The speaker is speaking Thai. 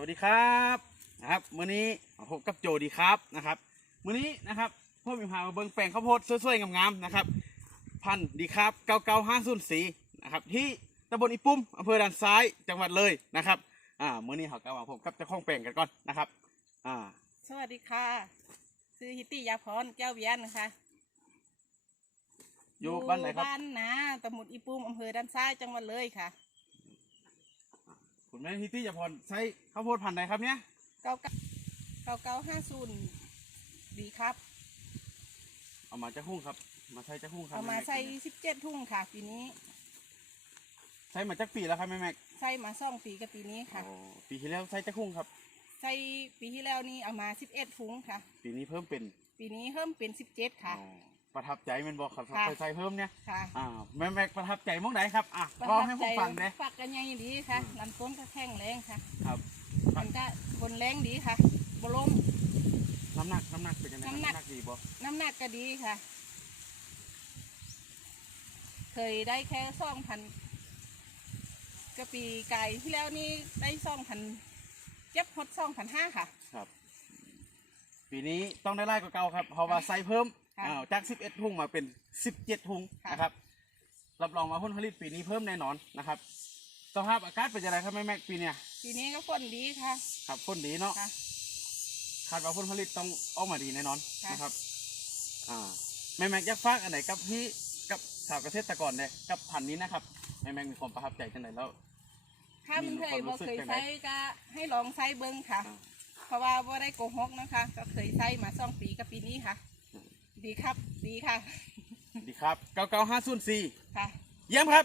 วัสดีครับนะครับมื้อนี้มาพบกับโจดีครับนะครับมื้อนี้นะครับพวกมีพามาเบิ่งแปลงข้าวโพดสวยๆงามๆนะครับ พันธุ์ดีครับ99504นะครับที่ตำบลอีปุ้มอำเภอด่านซ้ายจังหวัดเลยนะครับอ่ามื้อนี้เขาก็มาพบกับเจ้าของแปลงกันก่อนนะครับอ่าสวัสดีค่ะซื้อฮิตตี้ยาพรแก้วเวียนนะคะอยู่บ้านไหนครับบ้านนาตำบลอีปุมอำเภอด้านซ้ายจังหวัดเลยค่ะ คุณแม่ฮิตตี้จะพรใช้ข้าวโพดพันธุ์ใดครับเนี่ยเก้าเก้าเก้าเก้าห้าศูนย์ดีครับ เอามาจากหุ้งครับ มาใช้จากหุ้งครับเอามาแแกใส่สิบเจ็ดทุ่งค่ะ ปีนี้ ใช้มาจากปีแล้วครับแม่แม็กใส่มาซ่องปีกับปีนี้ค่ะโอ้ปีที่แล้วใช้จากหุ้งครับ ใส่ปีที่แล้วนี่เอามาสิบเอ็ดถุงค่ะ ปีนี้เพิ่มเป็น ปีนี้เพิ่มเป็นสิบเจ็ดค่ะ อ๋อ ประทับใจแมันบอกครับค่ะ ใส่เพิ่มเนี่ยค่ะอ่าแม่แม็กประทับใจมั่งไหนครับอะประก็ทับให้ผใจมฟังเด้ ฝักกันใหญ่ดีค่ะอืมลำต้นก็แข็งแรงค่ะครับ มันก็บนแรงดีค่ะบลม น้ำหนักน้ำหนักเป็นยังไงน้ำหนักดีบ่น้ำหนักก็ดีค่ะ เคยได้แค่สองพันกะปีไก่ที่แล้วนี่ได้สองพันเจ็บฮดสองพันห้าค่ะ ครับ ปีนี้ต้องได้ไล่กว่าเก่าครับเพราะว่าใส่เพิ่ม ค่ะ อ้าวจาก 11ทุ่งมาเป็น 17ทุ่งค่ะ นะครับ รับรองว่าผลผลิตปีนี้เพิ่มแน่นอนนะครับ สภาพอากาศเป็นยังไงครับแม่แม็กปีเนี้ยปีนี้ก็ฝนดีค่ะครับฝนดีเนาะ ค่ะ คาดว่าผลผลิตต้องออกมาดีแน่นอนค่ะ นะครับ อ่า แม่แม็กอยากฝากอันไหนกับพี่กับชาวเกษตรกรเนี่ยกับพันธุ์นี้นะครับ แม่แม็กมีความประทับใจจังไหนแล้ว ถ้ามันเคยมีความรู้บ่สึกเคยจังไงใช้ก็ให้ลองใช้เบิ้งค่ะอ่าเพราะว่าบ่ได้โกหกนะคะ ก็เคยใช้มาสองปีกับปีนี้ค่ะอืม ดีครับ ดีค่ะ ดีครับ 99504ค่ะ เยี่ยมครับ